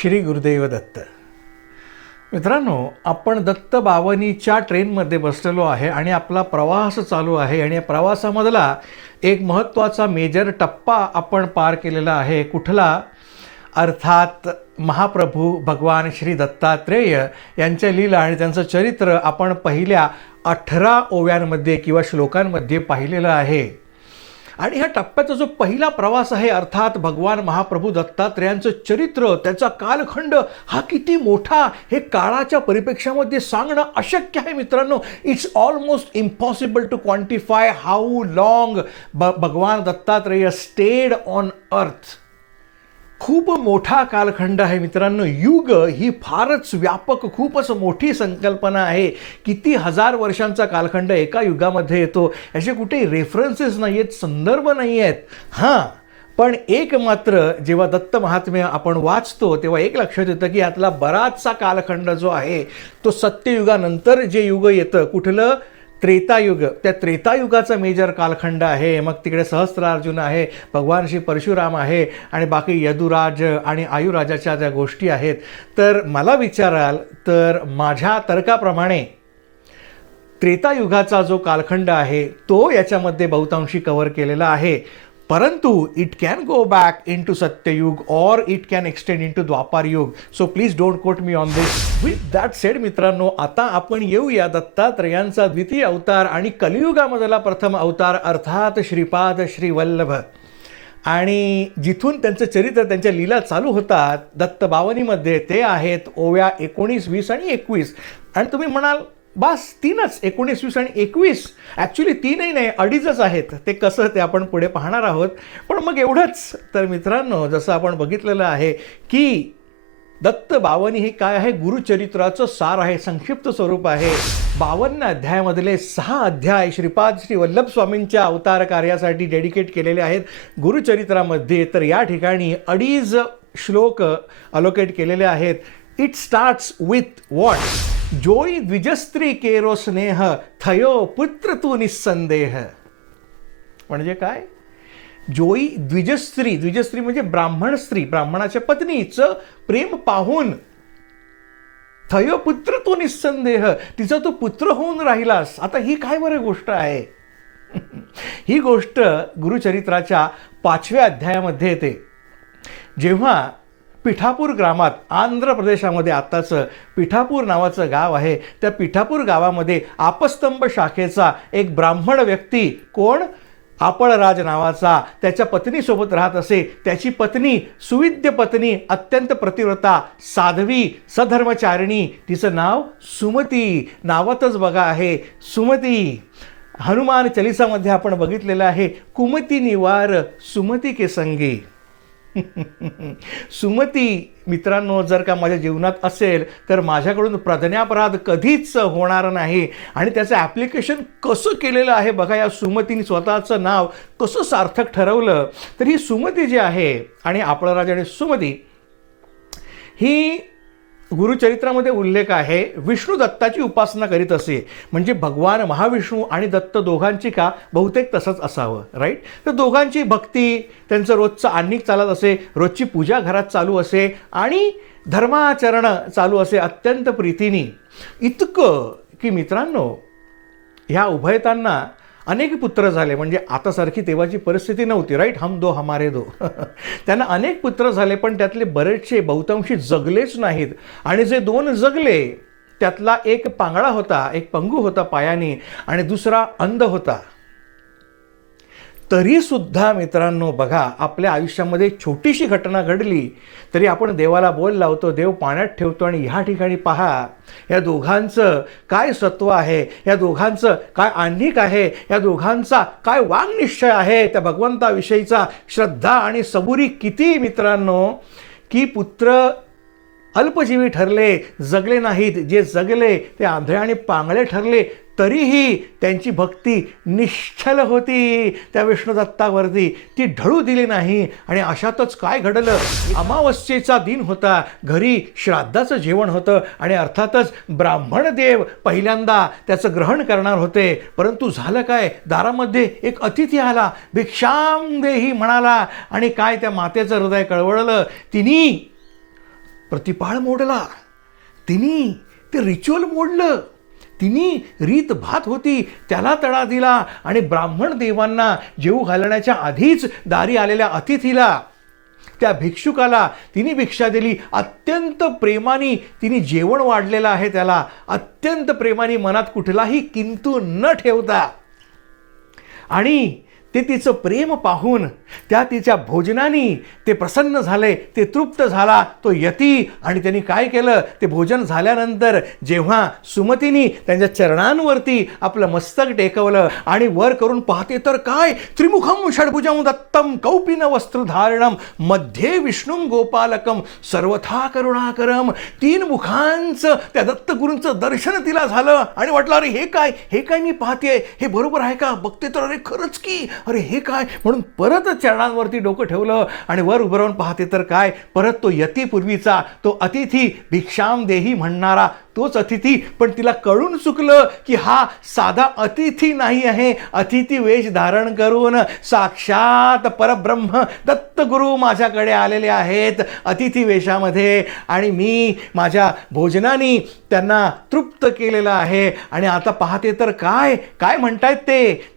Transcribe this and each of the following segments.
श्री गुरुदेव दत्त. मित्रांनो, आपण दत्त बावनीच्या ट्रेनमध्ये बसलेलो आहे आणि आपला प्रवास चालू आहे आणि या प्रवासामधला एक महत्त्वाचा मेजर टप्पा आपण पार केलेला आहे. कुठला? अर्थात महाप्रभू भगवान श्री दत्तात्रेय यांच्या लीला आणि त्यांचं चरित्र आपण पहिल्या 18 ओव्यांमध्ये किंवा श्लोकांमध्ये पाहिलेलं आहे. आणि ह्या टप्प्याचा जो पहिला प्रवास आहे, अर्थात भगवान महाप्रभू दत्तात्रेयांचं चरित्र, त्याचा कालखंड हा किती मोठा, हे काळाच्या परिप्रेक्षामध्ये सांगणं अशक्य आहे मित्रांनो. It's almost impossible to quantify how long Bhagwan Dattatreya stayed on earth. खूप मोठा कालखंड आहे मित्रांनो. युग ही फारच व्यापक, खूपच मोठी संकल्पना आहे. किती हजार वर्षांचा कालखंड एका युगामध्ये येतो, याचे कुठेही रेफरन्सेस नाही आहेत, संदर्भ नाही आहेत. हां, पण एक मात्र जेव्हा दत्त महात्म्य आपण वाचतो तेव्हा एक लक्षात येतं की यातला बराचसा कालखंड जो आहे तो सत्ययुगानंतर जे युग येतं, कुठलं? त्रेतायुग. त्या त्रेतायुगाचा मेजर कालखंड आहे. मग तिकडे सहस्त्रार्जुन आहे, भगवान श्री परशुराम आहे आणि बाकी यदुराज आणि आयुराजाच्या ज्या गोष्टी आहेत. तर मला विचाराल तर माझ्या तर्काप्रमाणे त्रेतायुगाचा जो कालखंड आहे तो याच्यामध्ये बहुतांशी कव्हर केलेला आहे. परंतु it can go back into Satyayuga और it can extend into Dvapara Yuga. So please don't quote me on this. With that said मित्रांनो, आता आपण येऊया दत्तात्रेयांचा द्वितीय अवतार आणि कलियुगामधला प्रथम अवतार, अर्थात श्रीपाद श्री वल्लभ. आणि जिथून त्यांचं चरित्र, त्यांच्या लीला चालू होतात दत्त बावनीमध्ये, ते आहेत ओव्या 19, 20 आणि 21. आणि तुम्ही म्हणाल बस 3च, 19, 20 आणि 21. ॲक्च्युली 3ही नाही, 2.5च आहेत. ते कसं ते आपण पुढे पाहणार आहोत. पण मग एवढंच तर मित्रांनो, जसं आपण बघितलेलं आहे की दत्त बावनी हे काय आहे? गुरुचरित्राचं सार आहे, संक्षिप्त स्वरूप आहे. 52 अध्यायामधले 6 अध्याय श्रीपाद श्री वल्लभ स्वामींच्या अवतार कार्यासाठी डेडिकेट केलेले आहेत गुरुचरित्रामध्ये. तर या ठिकाणी 2.5 श्लोक अलोकेट केलेले आहेत. It starts with what? जोई द्विजस्त्री केरो स्नेह, थयो पुत्र तू निस्संदेह. म्हणजे काय? जोई द्विजस्त्री, द्विजस्त्री म्हणजे ब्राह्मण स्त्री, ब्राह्मणाच्या पत्नीचं प्रेम पाहून, थयो पुत्र तू निस्संदेह, तिचा तू पुत्र होऊन राहिलास. आता ही काय बरं गोष्ट आहे? ही गोष्ट गुरुचरित्राच्या 5व्या अध्यायामध्ये येते. जेव्हा पिठापूर ग्रामात, आंध्र प्रदेशामध्ये आत्ताचं पिठापूर नावाचं गाव आहे, त्या पिठापूर गावामध्ये आपस्तंभ शाखेचा एक ब्राह्मण व्यक्ती, कोण? आपळराज नावाचा, त्याच्या पत्नीसोबत राहत असे. त्याची पत्नी सुविद्य पत्नी, अत्यंत प्रतिव्रता, साध्वी, सधर्मचारिणी. तिचं नाव सुमती. नावातच बघा आहे सुमती. हनुमान चालिसामध्ये आपण बघितलेलं आहे, कुमती निवार सुमती के संगी. सुमती मित्रांनो जर का माझ्या जीवनात असेल तर माझ्याकडून प्रज्ञापराध कधीच होणार नाही. आणि त्याचं ॲप्लिकेशन कसं केलेलं आहे बघा. या सुमतीने स्वतःचं नाव कसं सार्थक ठरवलं. तर ही सुमती जी आहे आणि आपळराज आणि सुमती, ही गुरुचरित्रामध्ये उल्लेख आहे, विष्णू दत्ताची उपासना करीत असे. म्हणजे भगवान महाविष्णू आणि दत्त दोघांची का? बहुतेक तसंच असावं, राईट. तर दोघांची भक्ती, त्यांचं रोजचं आणिक चालत असे, रोजची पूजा घरात चालू असे आणि धर्माचरण चालू असे अत्यंत प्रीतीने. इतकं की मित्रांनो ह्या उभयतांना अनेक पुत्र झाले. म्हणजे आतासारखी तेव्हाची परिस्थिती नव्हती, राईट. हम दो हमारे दो. त्यांना अनेक पुत्र झाले, पण त्यातले बरेचसे बहुतांशी जगलेच नाहीत. आणि जे 2 जगले त्यातला एक पांगळा होता, एक पंगू होता पायाने, आणि दुसरा अंध होता. तरीसुद्धा मित्रांनो बघा, आपल्या आयुष्यामध्ये छोटीशी घटना घडली तरी आपण देवाला बोल लावतो, देव पाण्यात ठेवतो. आणि ह्या ठिकाणी पहा, या दोघांचं काय सत्व आहे, या दोघांचं काय आणिक आहे, या दोघांचा काय वाङ्निश्चय आहे, त्या भगवंताविषयीचा श्रद्धा आणि सबुरी किती मित्रांनो. की पुत्र अल्पजीवी ठरले, जगले नाहीत. जे जगले ते आंधळे आणि पांगळे ठरले, तरीही त्यांची भक्ती निश्चल होती त्या विष्णुदत्तावरती. ती ढळू दिली नाही. आणि अशातच काय घडलं? अमावस्येचा दिन होता, घरी श्राद्धाचं जेवण होतं आणि अर्थातच ब्राह्मण देव पहिल्यांदा त्याचं ग्रहण करणार होते. परंतु झालं काय? दारामध्ये एक अतिथी आला, भिक्षाम देही म्हणाला. आणि काय त्या मातेचं हृदय कळवळलं. तिने प्रतिपाळ मोडला, तिने ते रिच्युअल मोडलं, तिने रीत भात होती त्याला तडा दिला आणि ब्राह्मण देवांना जेवू घालण्याच्या आधीच दारी आलेल्या अतिथीला, त्या भिक्षुकाला तिने भिक्षा दिली. अत्यंत प्रेमाने तिने जेवण वाढलेलं आहे त्याला, अत्यंत प्रेमाने, मनात कुठलाही किंतु न ठेवता. आणि ते तिचं प्रेम पाहून त्या तिच्या भोजनाने ते प्रसन्न झाले, ते तृप्त झाला तो यती. आणि त्यांनी काय केलं, ते भोजन झाल्यानंतर जेव्हा सुमतीने त्यांच्या चरणांवरती आपलं मस्तक टेकवलं आणि वर करून पाहते तर काय, त्रिमुखम षड्भुजम दत्तम कौपिन वस्त्रधारणम मध्ये विष्णुम गोपालकम सर्वथा करुणाकरम. 3 मुखांचं त्या दत्तगुरूंचं दर्शन तिला झालं आणि वाटलं अरे हे काय मी पाहते, हे बरोबर आहे का, बघते तर अरे खरंच की, अरे हे काय, म्हणून परत चरणांवरती डोकं ठेवलं आणि वर उभं राहून पाहते तर काय, परत तो यतीपूर्वीचा तो अतिथी भिक्षाम देही म्हणणारा तोच अतिथी. पण तिला कळून चुकलं की हा साधा अतिथी नाही आहे, अतिथी वेश धारण करून साक्षात परब्रह्म दत्तगुरू माझ्याकडे आलेले आहेत अतिथी वेशामध्ये, आणि मी माझ्या भोजनाने त्यांना तृप्त केलेलं आहे. आणि आता पाहते तर काय काय म्हणतायत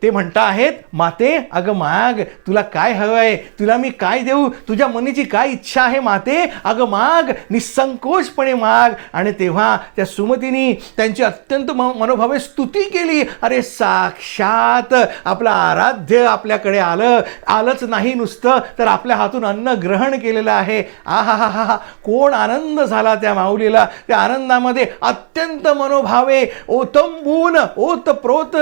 ते म्हणता आहेत, माते अगं माग, तुला काय हवंय, तुला मी काय देऊ, तुझ्या मनाची काय इच्छा आहे माते, अगं माग, निसंकोचपणे माग. आणि तेव्हा त्या सुमतीने त्यांची अत्यंत मनोभावे स्तुती केली. अरे साक्षात आपलं आराध्य आपल्याकडे आलंच नाही नुसतं, तर आपल्या हातून अन्न ग्रहण केलेलं आहे. आहा हा हा, कोण आनंद झाला त्या माऊलीला. त्या आनंदामध्ये अत्यंत मनोभावे ओतंबून ओतप्रोत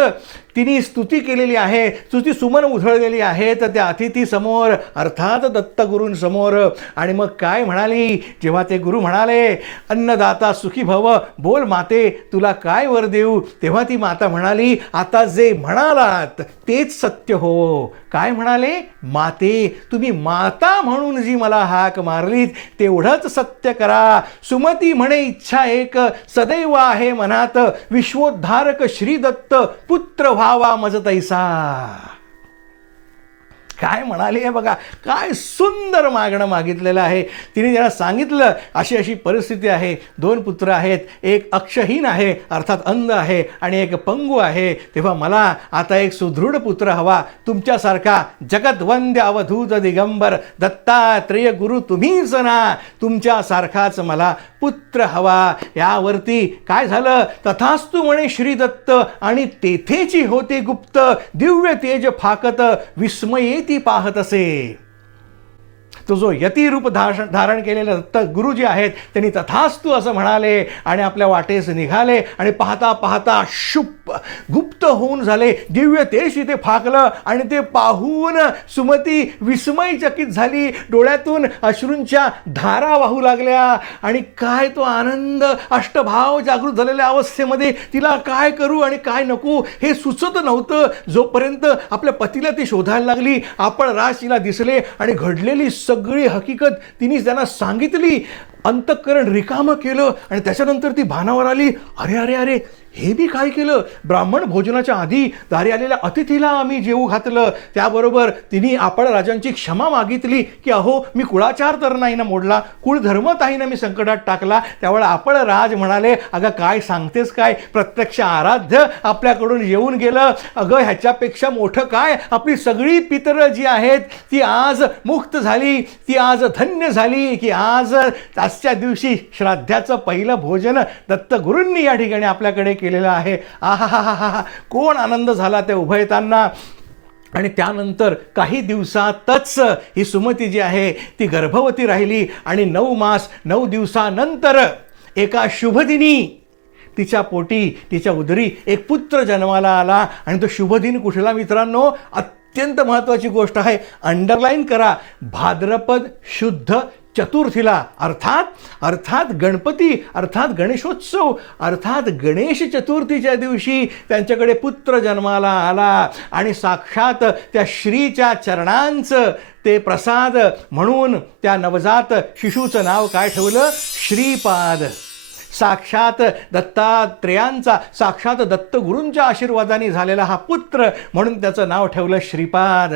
तिने स्तुती केलेली आहे, स्तुती सुमन उधळलेली आहेत त्या अतिथी समोर, अर्थात दत्तगुरूंसमोर. आणि मग काय म्हणाली, जेव्हा ते गुरु म्हणाले अन्नदाता सुखी भव, बोल माते तुला काय वर देऊ, तेव्हा ती माता म्हणाली आता जे म्हणालात तेच सत्य हो. काय म्हणाले, माते तुम्ही माता म्हणून जी मला हाक मारलीत तेवढंच सत्य करा. सुमती म्हणे इच्छा एक सदैव आहे मनात, विश्वोद्धारक श्री दत्त पुत्र व्हावा मज तैसा. काय म्हणाली आहे बघा, काय सुंदर मागणं मागितलेलं आहे. तिने ज्याला सांगितलं अशी अशी परिस्थिती आहे, 2 पुत्र आहेत, एक अक्षहीन आहे अर्थात अंध आहे आणि एक पंगू आहे, तेव्हा मला आता एक सुदृढ पुत्र हवा, तुमच्यासारखा जगद्वंद्य अवधूत दिगंबर दत्तात्रेय गुरु तुम्हीच ना, तुमच्यासारखाच मला पुत्र हवा. यावरती काय झालं, तथास्तु म्हणे श्री दत्त, आणि तेथेची होते गुप्त दिव्य तेज फाकत विस्मयेती पाहत असे. तो जो यती रूप धारण केलेले दत्त गुरु जे आहेत त्यांनी तथास्तु असं म्हणाले आणि आपल्या वाटेस निघाले. आणि पाहता पाहता शुप गुप्त होऊन झाले, दिव्य तेज तिथे फाकलं आणि ते पाहून सुमती विस्मयचकित झाली, डोळ्यातून अश्रूंच्या धारा वाहू लागल्या. आणि काय तो आनंद, अष्टभाव जागृत झालेल्या अवस्थेमध्ये तिला काय करू आणि काय नको हे सुचत नव्हतं. जोपर्यंत आपल्या पतीला ती शोधायला लागली, आपण राज तिला दिसले आणि घडलेली सगळी हकीकत तिने त्यांना सांगितली. अंतःकरण रिकामं केलं आणि त्याच्यानंतर ती भानावर आली, अरे अरे अरे हे मी काय केलं, ब्राह्मण भोजनाच्या आधी दारी आलेल्या अतिथीला आम्ही जेवू घातलं. त्याबरोबर तिने आपण राजांची क्षमा मागितली की अहो मी कुळाचार तर नाही ना मोडला, कुळधर्मताही ना मी संकटात टाकला. त्यावेळेला आपण राज म्हणाले अगं काय सांगतेस काय, प्रत्यक्ष आराध्य आपल्याकडून येऊन गेलं, अगं ह्याच्यापेक्षा मोठं काय, आपली सगळी पितरं जी आहेत ती आज मुक्त झाली, ती आज धन्य झाली की आज आजच्या दिवशी श्राद्धाचं पहिलं भोजन दत्तगुरूंनी या ठिकाणी आपल्याकडे केलेलं आहे. आहा हा हा हा, कोण आनंद झाला त्या उभयतांना. आणि त्यानंतर काही दिवसातच ही सुमती जी आहे ती गर्भवती राहिली आणि 9 मास 9 दिवसानंतर एका शुभदिनी तिच्या पोटी तिच्या उदरी एक पुत्र जन्माला आला. आणि तो शुभदिन कुठला मित्रांनो, अत्यंत महत्त्वाची गोष्ट आहे, अंडरलाईन करा, भाद्रपद शुद्ध चतुर्थीला, अर्थात गणपती अर्थात गणेशोत्सव अर्थात गणेश चतुर्थीच्या दिवशी त्यांच्याकडे पुत्र जन्माला आला. आणि साक्षात त्या श्रीच्या चरणांचं ते प्रसाद म्हणून त्या नवजात शिशूचं नाव काय ठेवलं, श्रीपाद. साक्षात दत्तात्रेयांचा, साक्षात दत्तगुरूंच्या आशीर्वादाने झालेला हा पुत्र म्हणून त्याचं नाव ठेवलं श्रीपाद.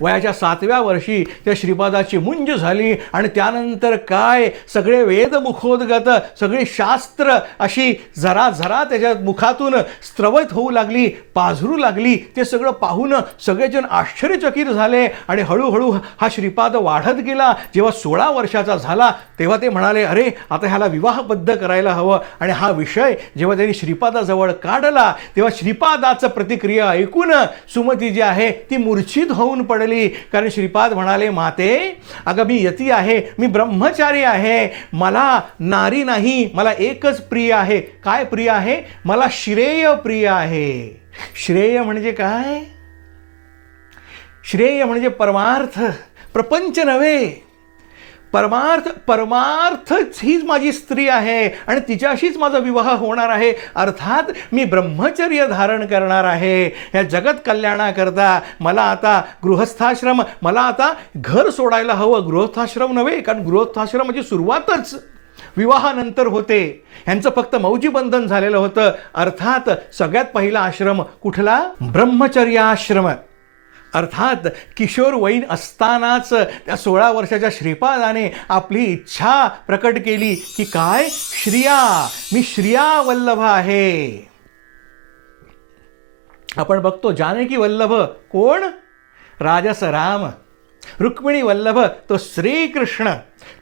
वयाच्या 7व्या वर्षी त्या श्रीपादाची मुंज झाली आणि त्यानंतर काय सगळे वेदमुखोद्गत सगळी शास्त्र अशी जरा जरा त्याच्या मुखातून स्त्रवत होऊ लागली, पाझरू लागली. ते सगळं पाहून सगळेजण आश्चर्यचकित झाले आणि हळूहळू हा श्रीपाद वाढत गेला. जेव्हा 16 वर्षाचा झाला तेव्हा ते म्हणाले, अरे आता ह्याला विवाहबद्ध करायला हवं. आणि हा विषय जेव्हा त्यांनी श्रीपादाजवळ काढला तेव्हा श्रीपादाचं प्रतिक्रिया ऐकून सुमती जी आहे ती मूर्छित होऊन पडली. कारण श्रीपाद म्हणाले, माते अगं मी यती आहे, मी ब्रह्मचारी आहे, मला नारी नाही, मला एकच प्रिय आहे. काय प्रिय आहे? मला श्रेय प्रिय आहे. श्रेय म्हणजे काय? श्रेय म्हणजे परमार्थ, प्रपंच नव्हे. परमार्थच हीच माझी स्त्री आहे आणि तिच्याशीच माझा विवाह होणार आहे. अर्थात मी ब्रह्मचर्य धारण करणार आहे. या जगत कल्याणाकरता मला आता गृहस्थाश्रम, मला आता घर सोडायला हवं. गृहस्थाश्रम नव्हे, कारण गृहस्थाश्रमाची सुरुवातच विवाहानंतर होते. ह्यांचं फक्त मौजी बंधन झालेलं होतं. अर्थात सगळ्यात पहिला आश्रम कुठला? ब्रह्मचर्याश्रम. अर्थात किशोरवयीन असतानाच त्या 16 वर्षाच्या श्रीपादाने आपली इच्छा प्रकट केली की काय? श्रिया, मी श्रिया वल्लभ आहे. आपण बघतो जानकी वल्लभ कोण? राजस राम. रुक्मिणी वल्लभ तो श्रीकृष्ण.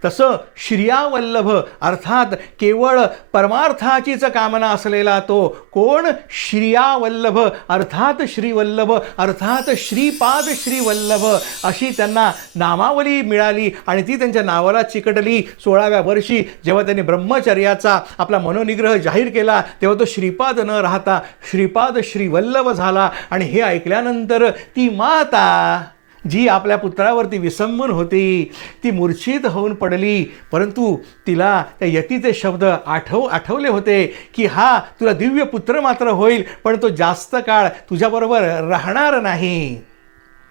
तसं श्रियावल्लभ अर्थात केवळ परमार्थाचीच कामना असलेला तो कोण? श्रियावल्लभ अर्थात श्रीवल्लभ अर्थात श्रीपाद श्रीवल्लभ अशी त्यांना नामावली मिळाली आणि ती त्यांच्या नावाला चिकटली. 16व्या वर्षी जेव्हा त्यांनी ब्रह्मचर्याचा आपला मनोनिग्रह जाहीर केला तेव्हा तो श्रीपाद न राहता श्रीपाद श्रीवल्लभ झाला. आणि हे ऐकल्यानंतर ती माता जी आपल्या पुत्रावरती विसंबून होती ती मूर्छित होऊन पडली. परंतु तिला त्या यतीचे शब्द आठवले होते की हा तुला दिव्य पुत्र मात्र होईल, पण तो जास्त काळ तुझ्याबरोबर राहणार नाही.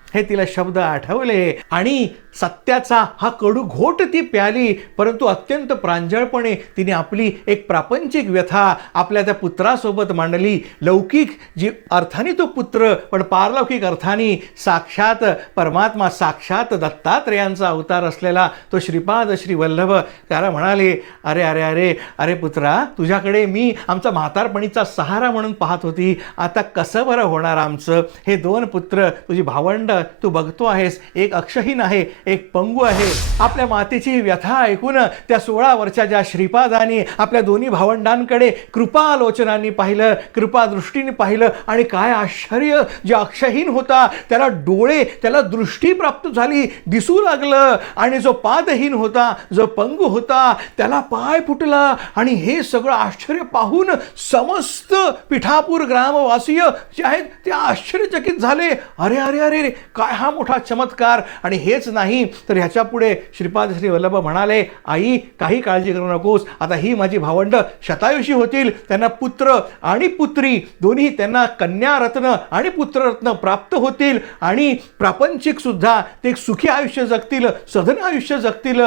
हे तिला शब्द आठवले आणि सत्याचा हा कडू घोट ती प्याली. परंतु अत्यंत प्रांजळपणे तिने आपली एक प्रापंचिक व्यथा आपल्या त्या पुत्रासोबत मांडली. लौकिक जी अर्थाने तो पुत्र, पण पारलौकिक अर्थाने साक्षात परमात्मा, साक्षात दत्तात्रेयांचा अवतार असलेला तो श्रीपाद श्रीवल्लभ त्याला म्हणाले, अरे अरे अरे अरे पुत्रा, तुझ्याकडे मी आमचा म्हातारपणीचा सहारा म्हणून पाहत होती. आता कसं बरं होणार आमचं? हे 2 पुत्र तुझी भावंड तू बघतो आहेस, एक अक्षहीन आहे, एक पंगू आहे. आपल्या मातेची व्यथा ऐकून त्या 16 वर्षाच्या श्रीपादाने आपल्या दोन्ही भावंडांकडे कृपालोचनांनी पाहिलं, कृपादृष्टीने पाहिलं आणि काय आश्चर्य! जे अक्षहीन होता त्याला डोळे, त्याला दृष्टी प्राप्त झाली, दिसू लागलं. आणि जो पादहीन होता, जो पंगू होता, त्याला पाय फुटला. आणि हे सगळं आश्चर्य पाहून समस्त पिठापूर ग्रामवासीय जे आहेत ते आश्चर्यचकित झाले. अरे अरे अरे, काय हा मोठा चमत्कार! आणि हेच नाही तर ह्याच्या पुढे श्रीपाद श्रीवल्लभ म्हणाले, आई काही काळजी करू नकोस, आता ही माझी भावंड शतायुषी होतील, त्यांना पुत्र आणि पुत्री दोन्ही, त्यांना कन्यारत्न आणि पुत्ररत्न प्राप्त होतील आणि प्रापंचिक सुद्धा ते एक सुखी आयुष्य जगतील, सधन आयुष्य जगतील.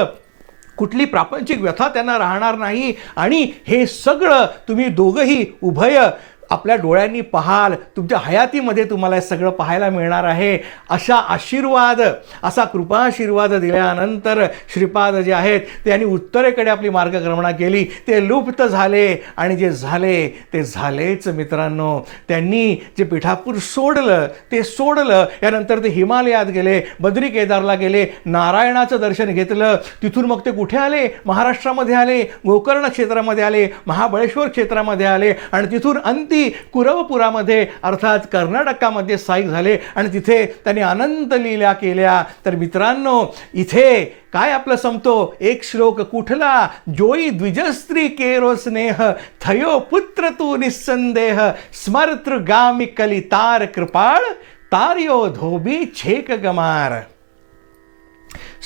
कुठली प्रापंचिक व्यथा त्यांना राहणार नाही. आणि हे सगळं तुम्ही दोघंही उभय आपल्या डोळ्यांनी पाहाल, तुमच्या हयातीमध्ये तुम्हाला हे सगळं पाहायला मिळणार आहे. अशा आशीर्वाद, असा कृपाशीर्वाद दिल्यानंतर श्रीपाद जे आहेत त्यांनी उत्तरेकडे आपली मार्गक्रमणा केली. ते लुप्त झाले आणि जे झाले ते झालेच मित्रांनो. त्यांनी जे पिठापूर सोडलं ते सोडलं. यानंतर ते हिमालयात गेले, बद्री केदारला गेले, नारायणाचं दर्शन घेतलं. तिथून मग ते कुठे आले? महाराष्ट्रामध्ये आले, गोकर्ण क्षेत्रामध्ये आले, महाबळेश्वर क्षेत्रामध्ये आले आणि तिथून अंती कुरवपुरामध्ये अर्थात कर्नाटकामध्ये स्थायिक झाले आणि तिथे त्यांनी अनंत लीला केल्या. तर मित्रांनो, इथे काय आपलं संपतो एक श्लोक कुठला? जोई द्विजस्त्री केरो स्नेह, थयो पुत्र तू निस्संदेह, स्मर्तृगामी कलितार कृपाळ, तार्यो धोबी छेक गमार.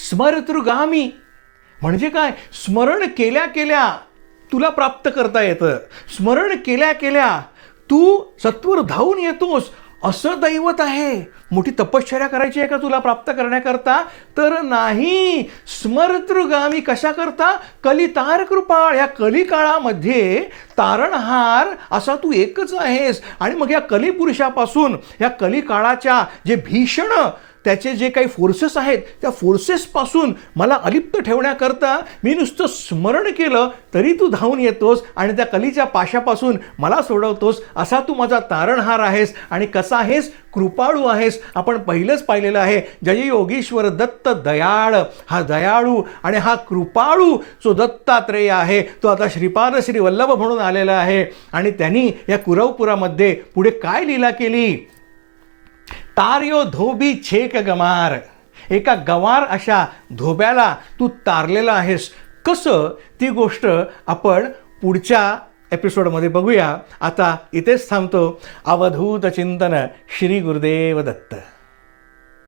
स्मर्तृगामी म्हणजे काय? स्मरण केल्या केल्या तुला प्राप्त करता येतं. स्मरण केल्या केल्या तू सत्वर धावून येतोस, असं दैवत आहे. मोठी तपश्चर्या करायची आहे का तुला प्राप्त करण्याकरता? तर नाही. स्मर्तृगामी कशा करता? कलितार कृपाळ. या कलिकाळामध्ये तारणहार असा तू एकच आहेस. आणि मग या कलिपुरुषापासून, या कलिकाळाच्या जे भीषण त्याचे जे काही फोर्सेस आहेत त्या फोर्सेसपासून मला अलिप्त ठेवण्याकरता मी नुसतं स्मरण केलं तरी तू धावून येतोस आणि त्या कलीच्या पाशापासून मला सोडवतोस. असा तू माझा तारणहार आहेस आणि कसा आहेस, कृपाळू आहेस. आपण पहिलंच पाहिलेलं आहे, जय योगीश्वर दत्त दयाळ. हा दयाळू आणि हा कृपाळू जो दत्तात्रेय आहे तो आता श्रीपाद श्री वल्लभ म्हणून आलेला आहे. आणि त्यांनी या कुरवपुरामध्ये पुढे काय लीला केली, तार्यो धोबी छेक गमार. एका गवार अशा धोब्याला तू तारलेला आहेस. कसं, ती गोष्ट आपण पुढच्या एपिसोडमध्ये बघूया. आता इथेच थांबतो. अवधूत चिंतन. श्री गुरुदेव दत्त.